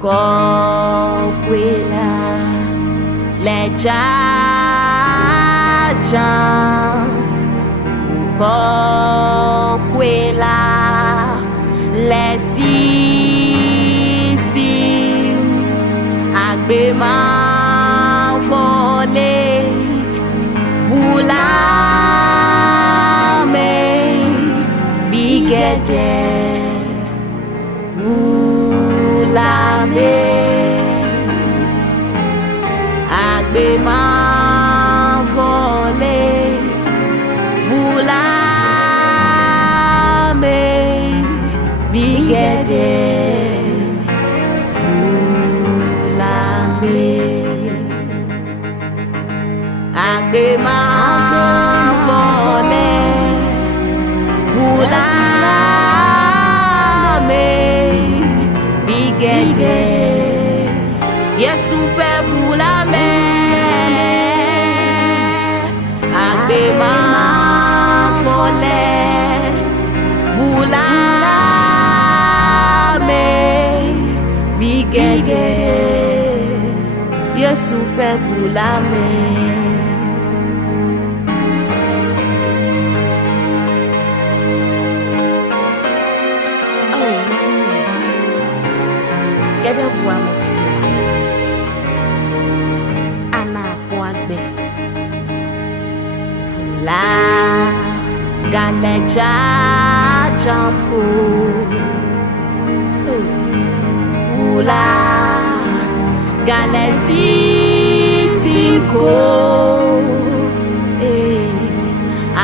Kokwela lejaja Kokwela lesisi agbema fole Vulame bigede Vulame agbema fole Vulame bigede Vulame agbema fole Vulame bigede Yesu fe Vulame agbema fole Vulame bigede Yesu fe Vulame Gede bua mesia ana boagbe la galeja jamko ula galesi sinko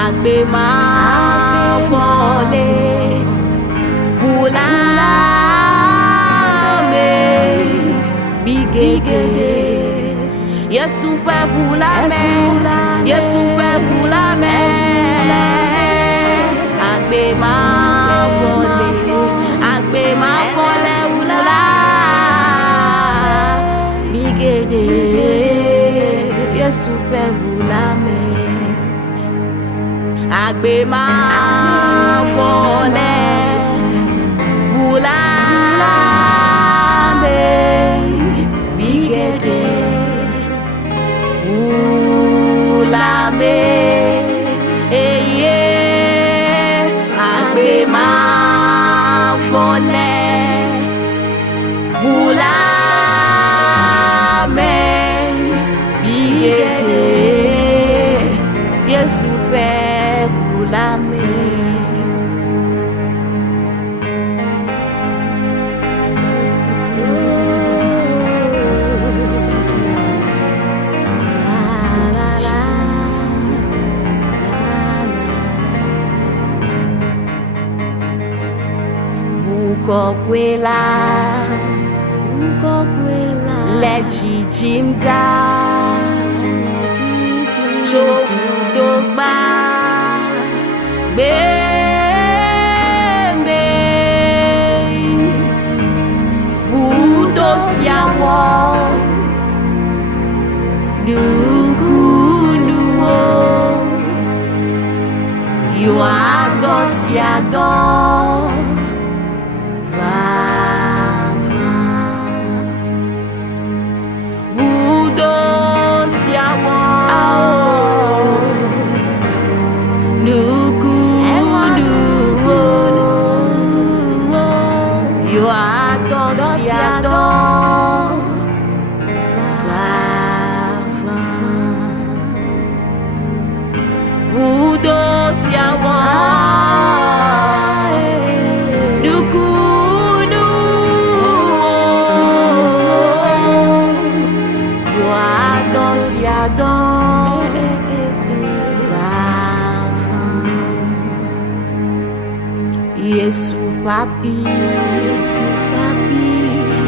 agbe ma fole ula bigede Yesu fe Vulame Yesu fe Vulame agbe ma fole ula bigede Yesu fe Vulame agbe ma fole Vulame eye agbema fole Vulame bigede Yesu fe Vulame Kokwela lejijimda chokudogba gbeme udosiawo nukunuwo yoadosiado Yesu papi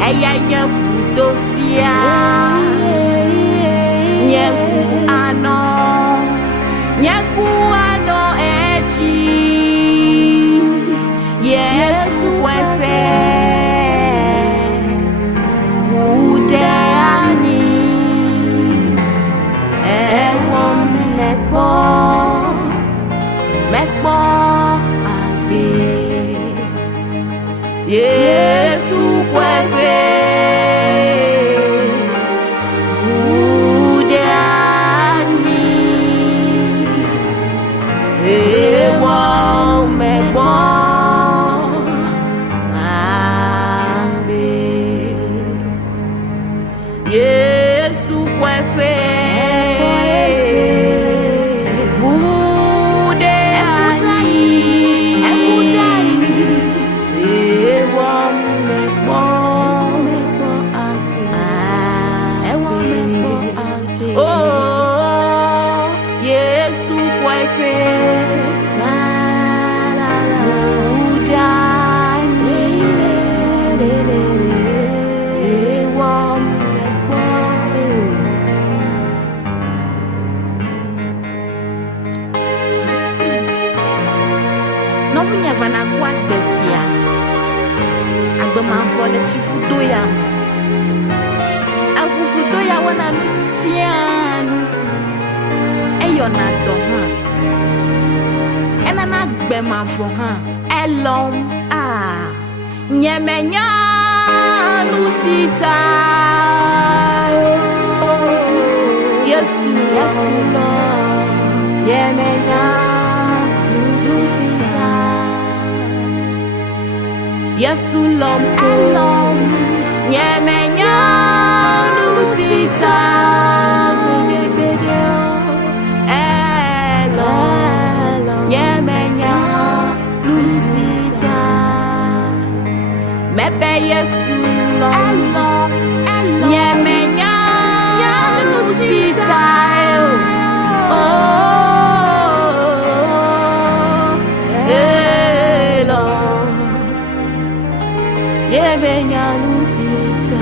eya nyeku dosia nyeku ano echi Yesu wefe ude ani mekpo agbe Yesu kwefe mavole chifudo ya me agufudo ya wana no sianu eyo na do ha ena na gbe mavo ha elom nyemenya no sita Yesu lo nyemenya no sita Yesu lom nyemenya no sita Mebe Yesu lo nyemenya no sita nyemenya no sita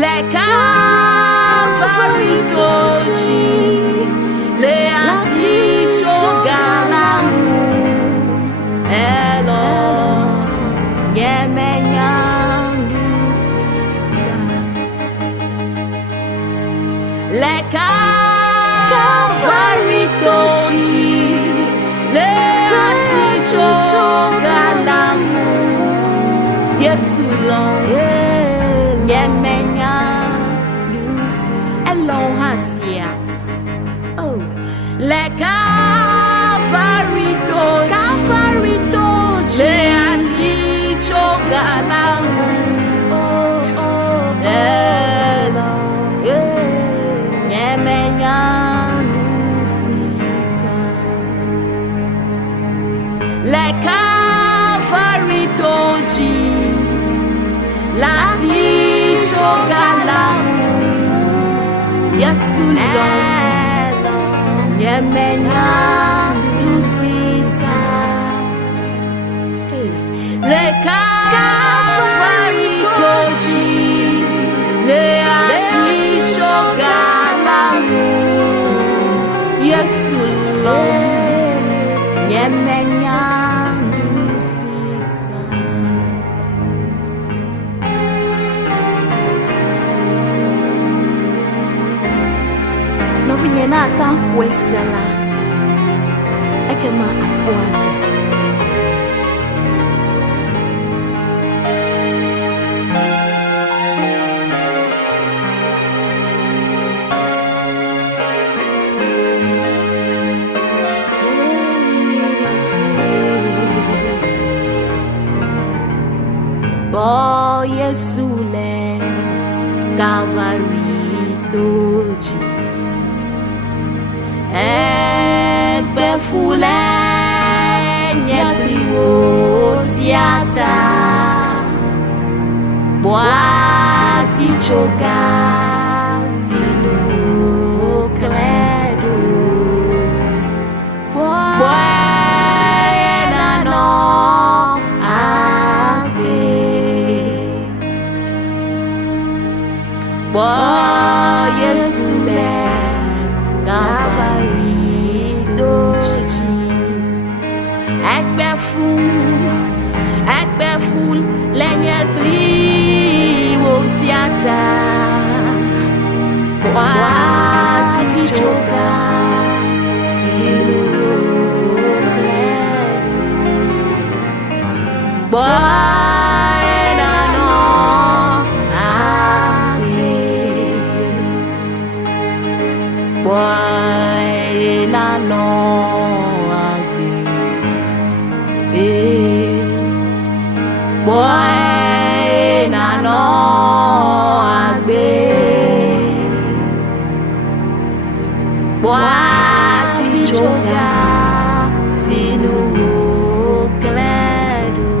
le Calvary tochi le anticho galamu nyemenya no sita le Calvary tochi le anticho galamu Yesu lo nyemenya no sita elon hasia le Calvary tochi le anticho galamu nyemenya no sita le Calvary tochi le anticho galamu Yesu lo nyemenya no sita le Calvary tochi le anticho galamu Yesu lo nyemenya no sita no vinyena ata huesela ekema apoade Bo Yesu le Calvary tochi Ekpe fule nyebliwo siata Boati choka sinu kledo Buena no agbe Bo Yesu le Calvary tochi Ekpe ful lenye gliwo siata Boati choka sinu kledo Buena no agbe Buena no agbe Buena no agbe Boati choka sinu kledo